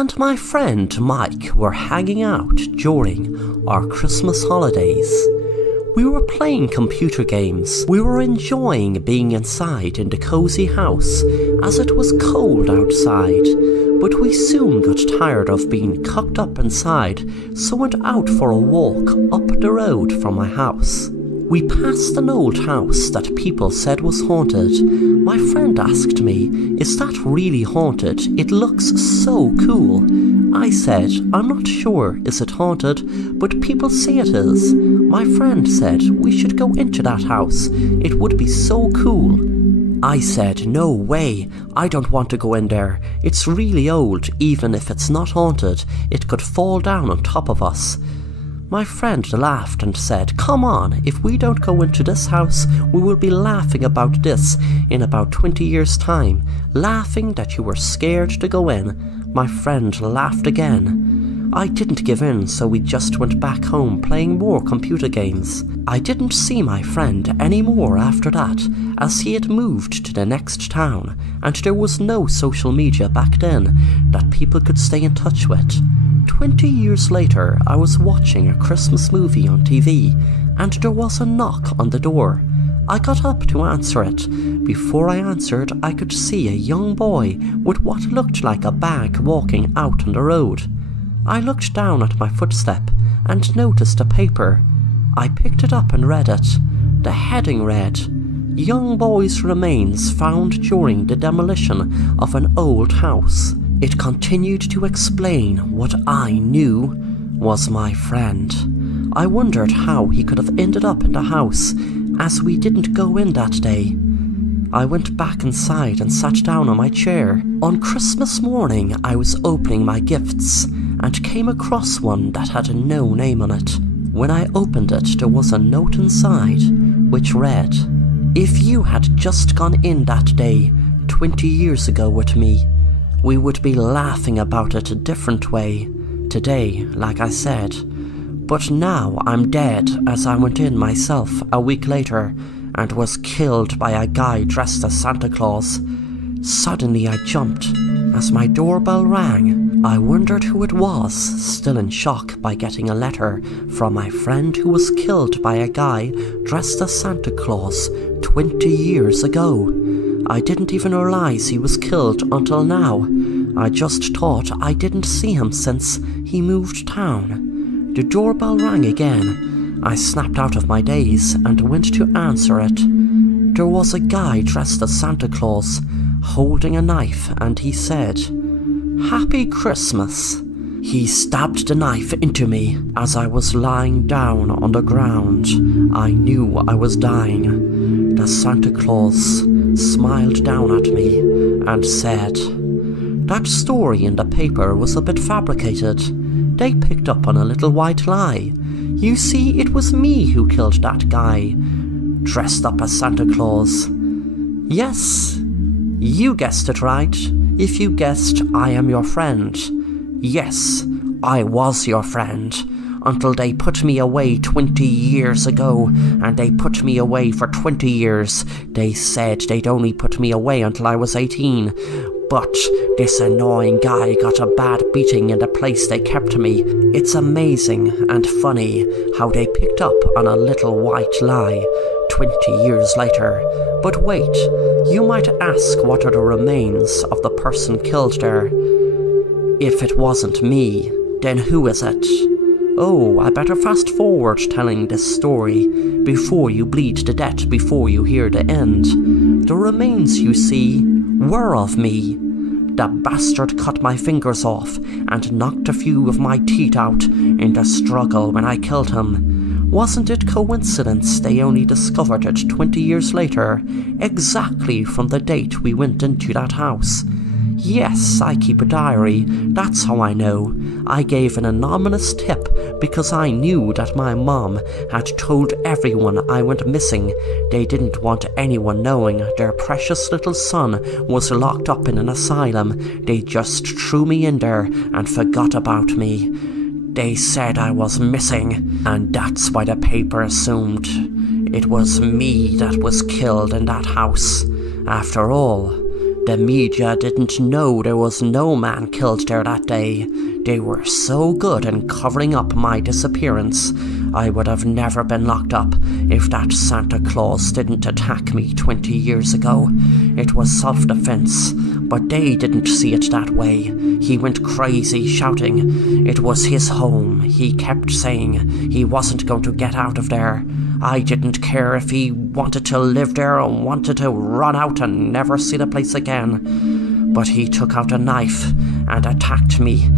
and my friend Mike were hanging out during our Christmas holidays. We were playing computer games. We were enjoying being inside in the cozy house as it was cold outside, but we soon got tired of being cooped up inside, so went out for a walk up the road from my house. We passed an old house that people said was haunted. My friend asked me, "Is that really haunted? It looks so cool." I said, "I'm not sure, is it haunted, but people say it is." My friend said, "We should go into that house, it would be so cool." I said, "No way, I don't want to go in there. It's really old, even if it's not haunted, it could fall down on top of us." My friend laughed and said, "Come on, if we don't go into this house, we will be laughing about this in about 20 years' time, laughing that you were scared to go in." My friend laughed again. I didn't give in, so we just went back home playing more computer games. I didn't see my friend anymore after that, as he had moved to the next town, and there was no social media back then that people could stay in touch with. 20 years later, I was watching a Christmas movie on TV, and there was a knock on the door. I got up to answer it. Before I answered, I could see a young boy with what looked like a bag walking out on the road. I looked down at my footstep and noticed a paper. I picked it up and read it. The heading read, "Young boy's remains found during the demolition of an old house." It continued to explain what I knew was my friend. I wondered how he could have ended up in the house, as we didn't go in that day. I went back inside and sat down on my chair. On Christmas morning, I was opening my gifts and came across one that had no name on it. When I opened it, there was a note inside, which read, "If you had just gone in that day, 20 years ago with me, we would be laughing about it a different way. Today, like I said. But now I'm dead, as I went in myself a week later and was killed by a guy dressed as Santa Claus." Suddenly I jumped as my doorbell rang. I wondered who it was, still in shock by getting a letter from my friend who was killed by a guy dressed as Santa Claus 20 years ago. I didn't even realize he was killed until now. I just thought I didn't see him since he moved town. The doorbell rang again. I snapped out of my daze and went to answer it. There was a guy dressed as Santa Claus, holding a knife, and he said, "Happy Christmas." He stabbed the knife into me as I was lying down on the ground. I knew I was dying. The Santa Claus smiled down at me and said, "That story in the paper was a bit fabricated. They picked up on a little white lie. You see, it was me who killed that guy, dressed up as Santa Claus." Yes, you guessed it right. If you guessed I am your friend. Yes, I was your friend, until they put me away 20 years ago, and they put me away for 20 years. They said they'd only put me away until I was 18, but this annoying guy got a bad beating in the place they kept me. It's amazing and funny how they picked up on a little white lie 20 years later. But wait, you might ask, what are the remains of the person killed there? If it wasn't me, then who is it? Oh, I better fast forward telling this story before you bleed to death before you hear the end. The remains you see were of me. The bastard cut my fingers off and knocked a few of my teeth out in the struggle when I killed him. Wasn't it coincidence they only discovered it 20 years later, exactly from the date we went into that house? Yes, I keep a diary, that's how I know. I gave an anonymous tip because I knew that my mom had told everyone I went missing. They didn't want anyone knowing their precious little son was locked up in an asylum. They just threw me in there and forgot about me. They said I was missing, and that's why the paper assumed it was me that was killed in that house. After all, The media didn't know there was no man killed there that day. They were so good in covering up my disappearance. I would have never been locked up if that Santa Claus didn't attack me 20 years ago. It was self-defense, but they didn't see it that way. He went crazy shouting it was his home. He kept saying he wasn't going to get out of there. I didn't care if he wanted to live there or wanted to run out and never see the place again. But he took out a knife and attacked me.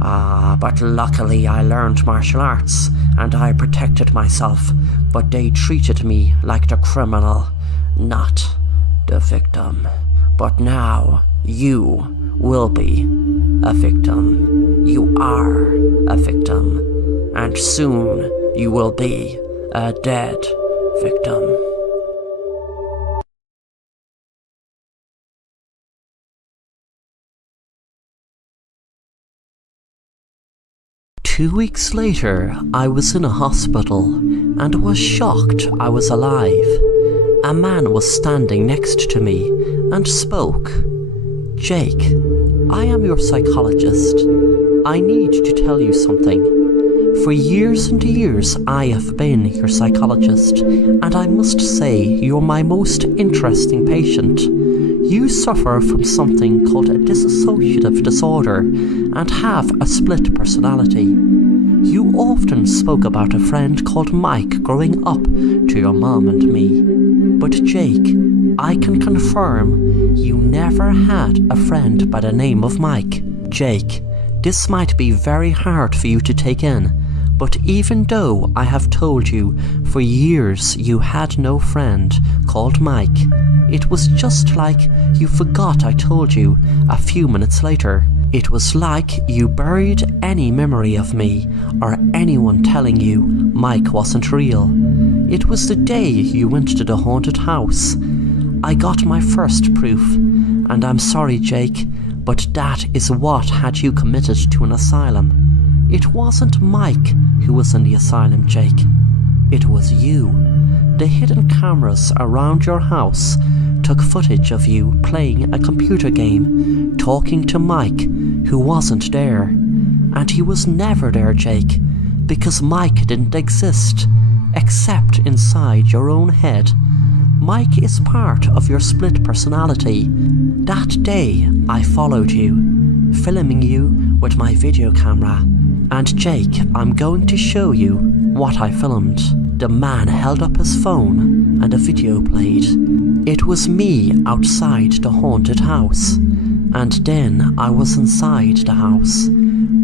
But luckily I learned martial arts and I protected myself. But they treated me like the criminal, not the victim. But now you will be a victim. You are a victim. And soon you will be a dead victim. Two weeks later, I was in a hospital and was shocked I was alive. A man was standing next to me and spoke. "Jake, I am your psychologist. I need to tell you something. For years and years I have been your psychologist, and I must say you're my most interesting patient. You suffer from something called a dissociative disorder and have a split personality. You often spoke about a friend called Mike growing up to your mom and me. But Jake, I can confirm you never had a friend by the name of Mike. Jake, this might be very hard for you to take in, but even though I have told you for years you had no friend called Mike, it was just like you forgot I told you a few minutes later. It was like you buried any memory of me or anyone telling you Mike wasn't real. It was the day you went to the haunted house. I got my first proof, and I'm sorry, Jake, but that is what had you committed to an asylum. It wasn't Mike who was in the asylum, Jake. It was you. The hidden cameras around your house took footage of you playing a computer game, talking to Mike, who wasn't there. And he was never there, Jake, because Mike didn't exist, except inside your own head. Mike is part of your split personality. That day, I followed you, filming you with my video camera. And Jake, I'm going to show you what I filmed. The man held up his phone and a video played. It was me outside the haunted house. And then I was inside the house,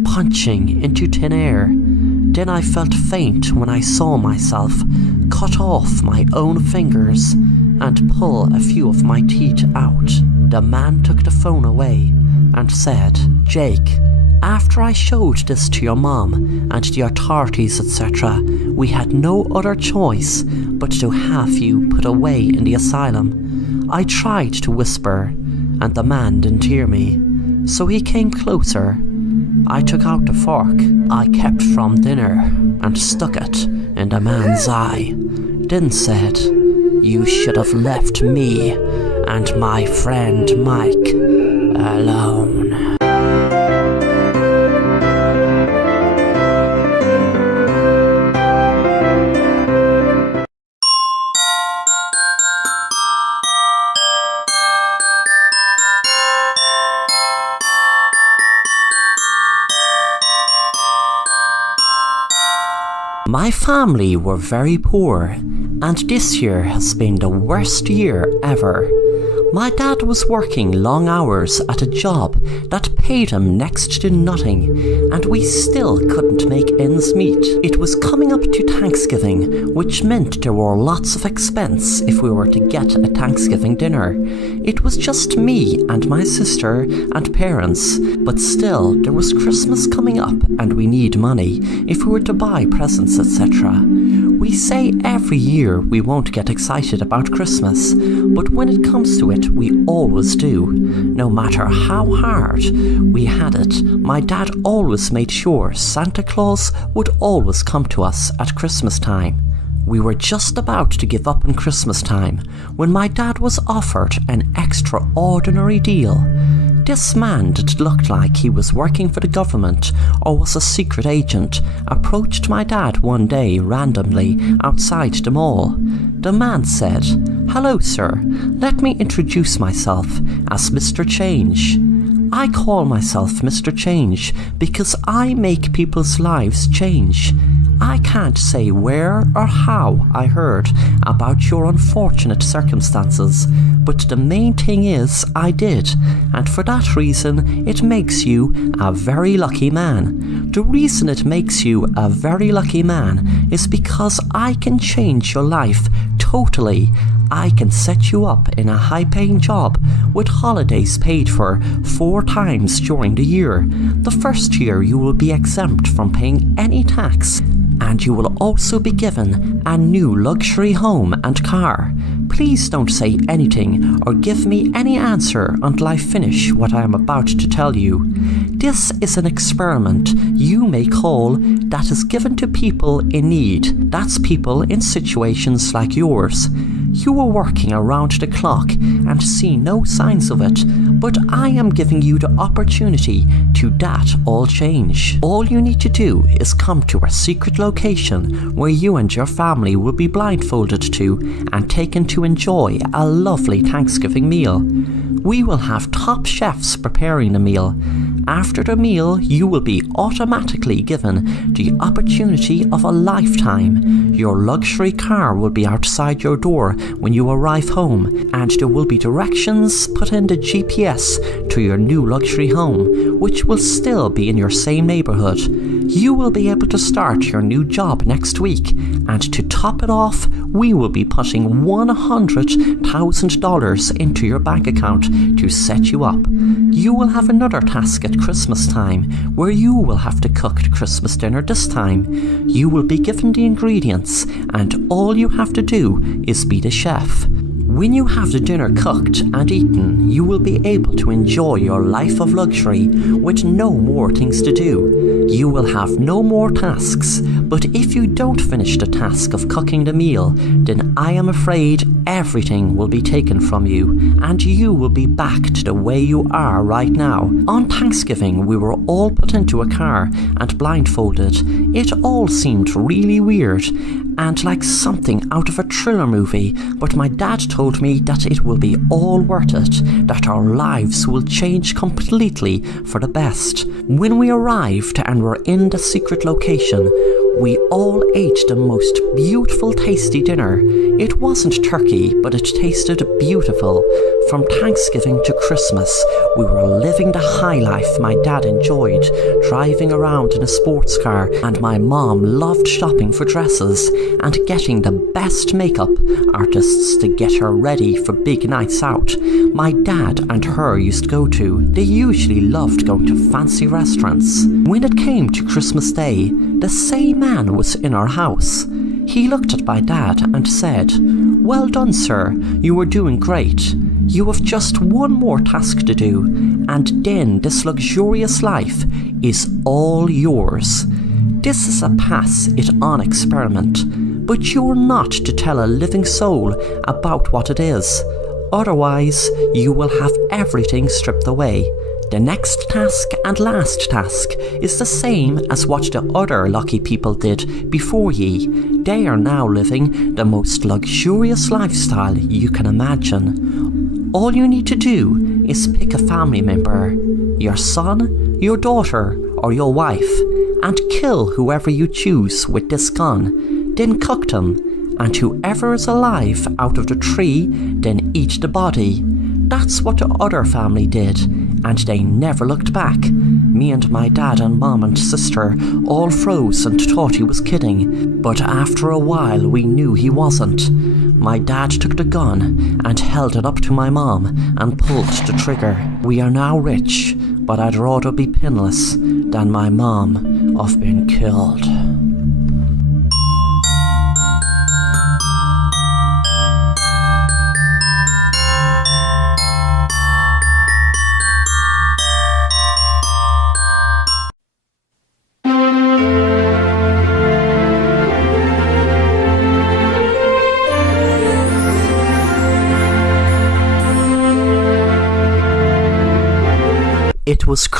punching into thin air. Then I felt faint when I saw myself cut off my own fingers and pull a few of my teeth out. The man took the phone away and said, "Jake, after I showed this to your mom and the authorities, etc., we had no other choice but to have you put away in the asylum." I tried to whisper, and the man didn't hear me, so he came closer. I took out the fork I kept from dinner and stuck it in the man's eye, then said, "You should have left me and my friend Mike alone." My family were very poor, and this year has been the worst year ever. My dad was working long hours at a job that paid him next to nothing, and we still couldn't make ends meet. It was coming up to Thanksgiving, which meant there were lots of expense if we were to get a Thanksgiving dinner. It was just me and my sister and parents, but still there was Christmas coming up and we need money if we were to buy presents, etc. We say every year we won't get excited about Christmas, but when it comes to it, we always do. No matter how hard we had it, my dad always made sure Santa Claus would always come to us at Christmas time. We were just about to give up on Christmas time when my dad was offered an extraordinary deal. This man that looked like he was working for the government or was a secret agent approached my dad one day randomly outside the mall. The man said, "Hello sir, let me introduce myself as Mr. Change. I call myself Mr. Change because I make people's lives change. I can't say where or how I heard about your unfortunate circumstances, but the main thing is I did, and for that reason it makes you a very lucky man. The reason it makes you a very lucky man is because I can change your life totally. I can set you up in a high-paying job with holidays paid for 4 times during the year. The first year you will be exempt from paying any tax, and you will also be given a new luxury home and car. Please don't say anything or give me any answer until I finish what I am about to tell you. This is an experiment you may call that is given to people in need. That's people in situations like yours. You are working around the clock and see no signs of it, but I am giving you the opportunity to that all change. All you need to do is come to a secret location where you and your family will be blindfolded to and taken to enjoy a lovely Thanksgiving meal. We will have top chefs preparing the meal. After the meal, you will be automatically given the opportunity of a lifetime. Your luxury car will be outside your door when you arrive home, and there will be directions put in the GPS to your new luxury home, which will still be in your same neighborhood. You will be able to start your new job next week, and to top it off, we will be putting $100,000 into your bank account to set you up. You will have another task at Christmas time, where you will have to cook the Christmas dinner this time. You will be given the ingredients, and all you have to do is be the chef. When you have the dinner cooked and eaten, you will be able to enjoy your life of luxury with no more things to do. You will have no more tasks, but if you don't finish the task of cooking the meal, then I am afraid everything will be taken from you, and you will be back to the way you are right now. On Thanksgiving, we were all put into a car and blindfolded. It all seemed really weird and like something out of a thriller movie, but my dad told me that it will be all worth it, that our lives will change completely for the best. When we arrived and were in the secret location, we all ate the most beautiful tasty dinner. It wasn't turkey, but it tasted beautiful. From Thanksgiving to Christmas, we were living the high life my dad enjoyed, driving around in a sports car, and my mom loved shopping for dresses and getting the best makeup artists to get her ready for big nights out. My dad and her used to go to. They usually loved going to fancy restaurants. When it came to Christmas Day, the same man was in our house. He looked at my dad and said, "Well done, sir, you are doing great. You have just one more task to do, and then this luxurious life is all yours. This is a pass-it-on experiment, but you're not to tell a living soul about what it is. Otherwise, you will have everything stripped away. The next task and last task is the same as what the other lucky people did before ye. They are now living the most luxurious lifestyle you can imagine. All you need to do is pick a family member, your son, your daughter, or your wife, and kill whoever you choose with this gun. Then cook them, and whoever is alive out of the tree, then eat the body." That's what the other family did, and they never looked back. Me and my dad and mom and sister all froze and thought he was kidding, but after a while we knew he wasn't. My dad took the gun and held it up to my mom and pulled the trigger. We are now rich, but I'd rather be pinless than my mom have been killed.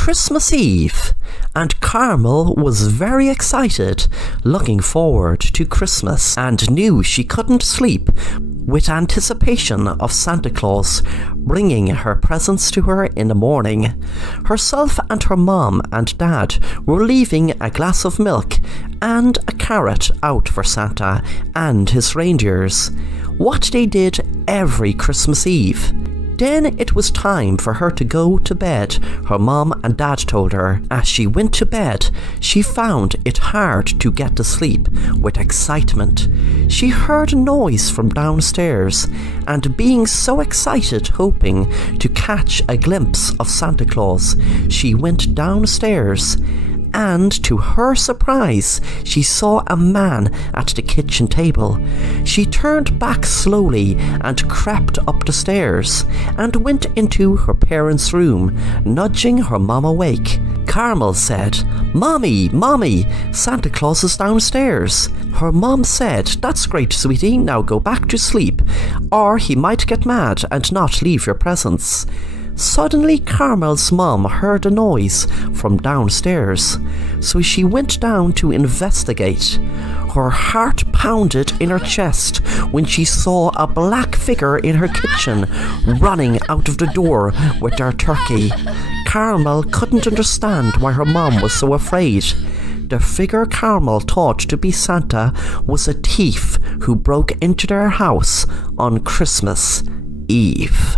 Christmas Eve, and Carmel was very excited, looking forward to Christmas, and knew she couldn't sleep with anticipation of Santa Claus bringing her presents to her in the morning. Herself and her mom and dad were leaving a glass of milk and a carrot out for Santa and his reindeers, what they did every Christmas Eve. Then it was time for her to go to bed, her mom and dad told her. As she went to bed, she found it hard to get to sleep with excitement. She heard a noise from downstairs, and being so excited, hoping to catch a glimpse of Santa Claus, she went downstairs. And to her surprise, she saw a man at the kitchen table. She turned back slowly and crept up the stairs and went into her parents' room, nudging her mom awake. Carmel said, "Mommy, Mommy, Santa Claus is downstairs." Her mom said, "That's great, sweetie, now go back to sleep, or he might get mad and not leave your presents." Suddenly, Carmel's mom heard a noise from downstairs, so she went down to investigate. Her heart pounded in her chest when she saw a black figure in her kitchen running out of the door with their turkey. Carmel couldn't understand why her mom was so afraid. The figure Carmel thought to be Santa was a thief who broke into their house on Christmas Eve.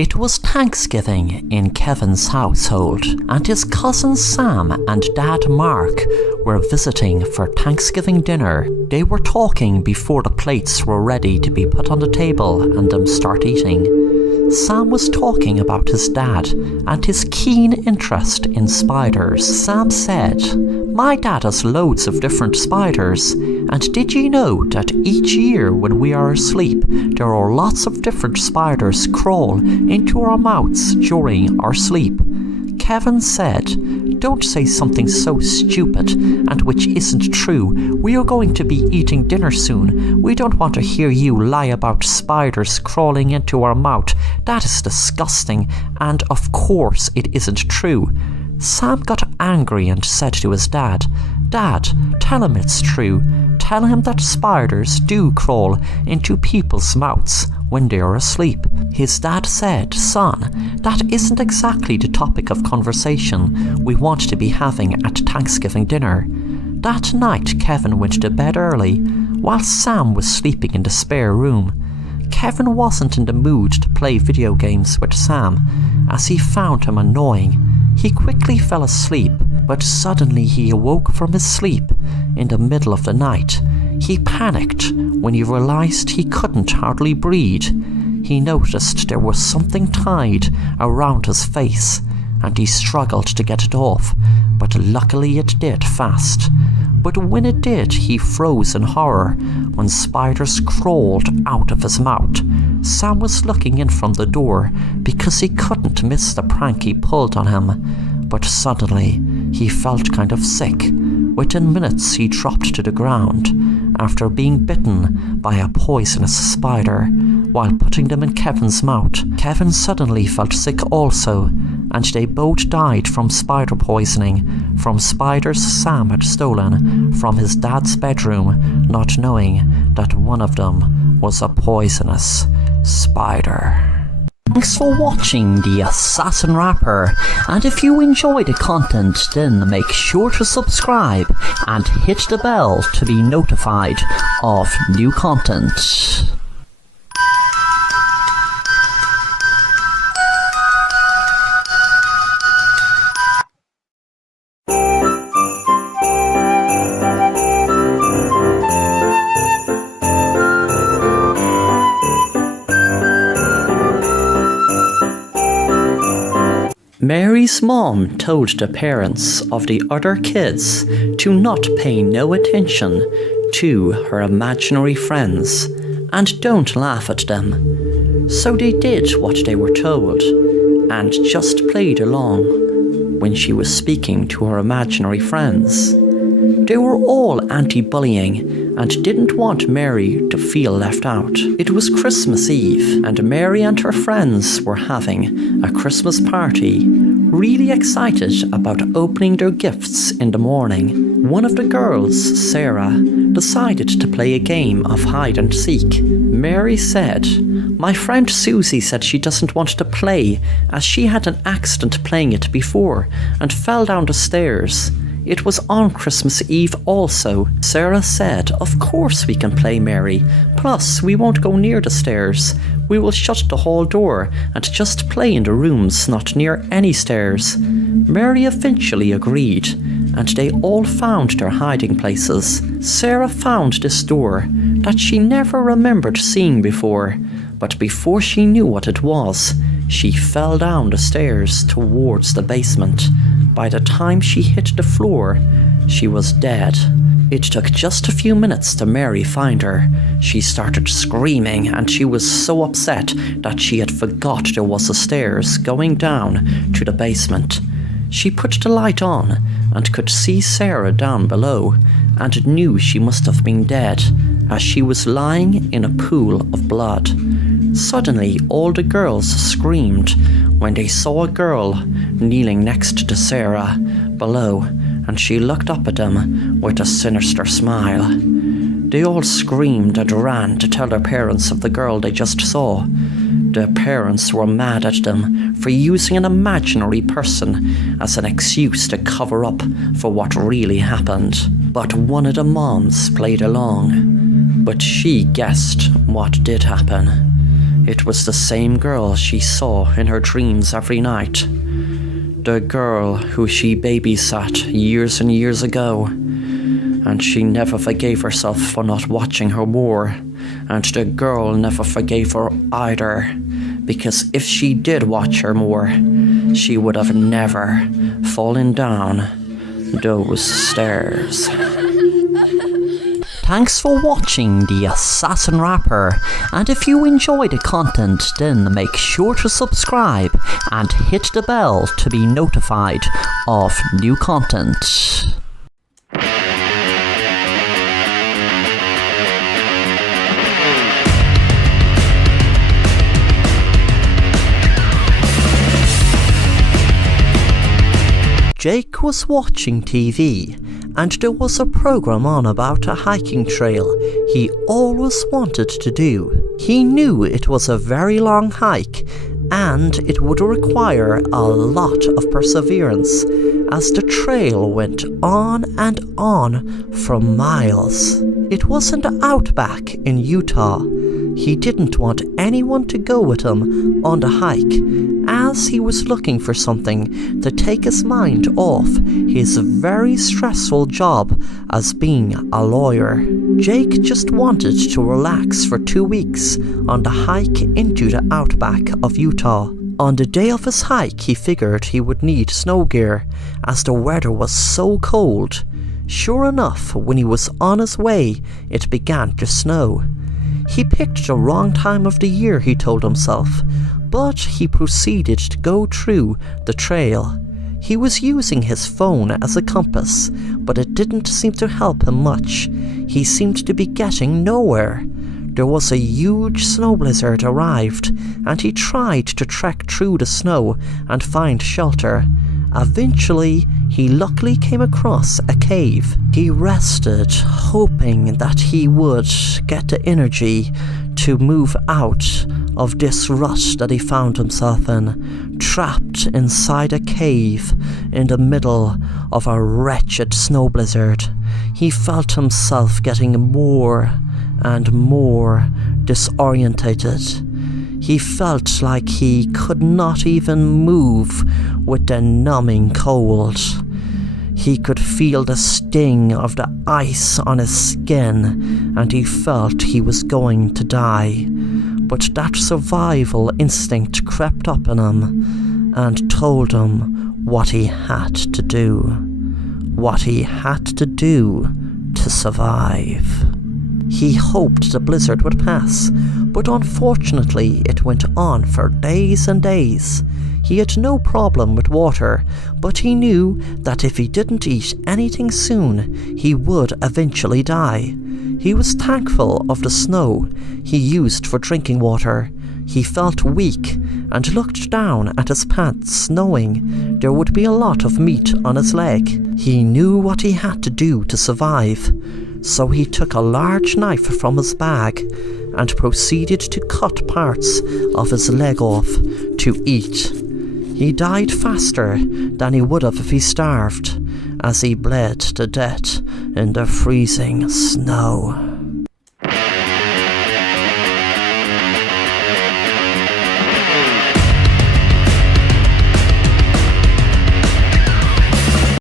It was Thanksgiving in Kevin's household, and his cousin Sam and Dad Mark were visiting for Thanksgiving dinner. They were talking before the plates were ready to be put on the table and them start eating. Sam was talking about his dad and his keen interest in spiders. Sam said, "My dad has loads of different spiders, and did you know that each year when we are asleep, there are lots of different spiders crawl into our mouths during our sleep?" Kevin said, "Don't say something so stupid and which isn't true. We are going to be eating dinner soon. We don't want to hear you lie about spiders crawling into our mouth. That is disgusting, and of course it isn't true." Sam got angry and said to his dad, "Dad, tell him it's true. Tell him that spiders do crawl into people's mouths when they are asleep." His dad said, "Son, that isn't exactly the topic of conversation we want to be having at Thanksgiving dinner." That night, Kevin went to bed early, while Sam was sleeping in the spare room. Kevin wasn't in the mood to play video games with Sam, as he found him annoying. He quickly fell asleep, but suddenly he awoke from his sleep in the middle of the night. He panicked when he realized he couldn't hardly breathe. He noticed there was something tied around his face, and he struggled to get it off, but luckily it did fast. But when it did, he froze in horror when spiders crawled out of his mouth. Sam was looking in from the door because he couldn't miss the prank he pulled on him, but suddenly he felt kind of sick. Within minutes he dropped to the ground after being bitten by a poisonous spider while putting them in Kevin's mouth. Kevin suddenly felt sick also, and they both died from spider poisoning from spiders Sam had stolen from his dad's bedroom, not knowing that one of them was a poisonous spider. Thanks for watching the Assassin Rapper, and if you enjoy the content, then make sure to subscribe and hit the bell to be notified of new content. Mary's mom told the parents of the other kids to not pay no attention to her imaginary friends and don't laugh at them. So they did what they were told, and just played along when she was speaking to her imaginary friends. They were all anti-bullying and didn't want Mary to feel left out. It was Christmas Eve, and Mary and her friends were having a Christmas party, really excited about opening their gifts in the morning. One of the girls, Sarah, decided to play a game of hide and seek. Mary said, "My friend Susie said she doesn't want to play as she had an accident playing it before and fell down the stairs. It was on Christmas Eve also." Sarah said, "Of course we can play, Mary. Plus, we won't go near the stairs. We will shut the hall door and just play in the rooms not near any stairs." Mary eventually agreed, and they all found their hiding places. Sarah found this door that she never remembered seeing before, but before she knew what it was, she fell down the stairs towards the basement. By the time she hit the floor, she was dead. It took just a few minutes to Mary find her. She started screaming, and she was so upset that she had forgot there was a stairs going down to the basement. She put the light on and could see Sarah down below, and knew she must have been dead, as she was lying in a pool of blood. Suddenly, all the girls screamed when they saw a girl kneeling next to Sarah below, and she looked up at them with a sinister smile. They all screamed and ran to tell their parents of the girl they just saw. Their parents were mad at them for using an imaginary person as an excuse to cover up for what really happened. But one of the moms played along, but she guessed what did happen. It was the same girl she saw in her dreams every night. The girl who she babysat years and years ago. And she never forgave herself for not watching her more. And the girl never forgave her either. Because if she did watch her more, she would have never fallen down those stairs. Thanks for watching The Assassin Rapper, and if you enjoy the content, then make sure to subscribe and hit the bell to be notified of new content. Jake was watching TV, and there was a program on about a hiking trail he always wanted to do. He knew it was a very long hike, and it would require a lot of perseverance, as the trail went on and on for miles. It was in the outback in Utah. He didn't want anyone to go with him on the hike, as he was looking for something to take his mind off his very stressful job as being a lawyer. Jake just wanted to relax for 2 weeks on the hike into the outback of Utah. On the day of his hike, he figured he would need snow gear, as the weather was so cold. Sure enough, when he was on his way, it began to snow. He picked the wrong time of the year, he told himself, but he proceeded to go through the trail. He was using his phone as a compass, but it didn't seem to help him much. He seemed to be getting nowhere. There was a huge snow blizzard arrived, and he tried to trek through the snow and find shelter. Eventually, he luckily came across a cave. He rested, hoping that he would get the energy to move out of this rut that he found himself in, trapped inside a cave in the middle of a wretched snow blizzard. He felt himself getting more and more disorientated. He felt like he could not even move with the numbing cold. He could feel the sting of the ice on his skin, and he felt he was going to die. But that survival instinct crept up in him and told him what he had to do. What he had to do to survive. He hoped the blizzard would pass, but unfortunately it went on for days and days. He had no problem with water, but he knew that if he didn't eat anything soon, he would eventually die. He was thankful of the snow he used for drinking water. He felt weak and looked down at his pants, knowing there would be a lot of meat on his leg. He knew what he had to do to survive, so he took a large knife from his bag and proceeded to cut parts of his leg off to eat. He died faster than he would have if he starved, as he bled to death in the freezing snow.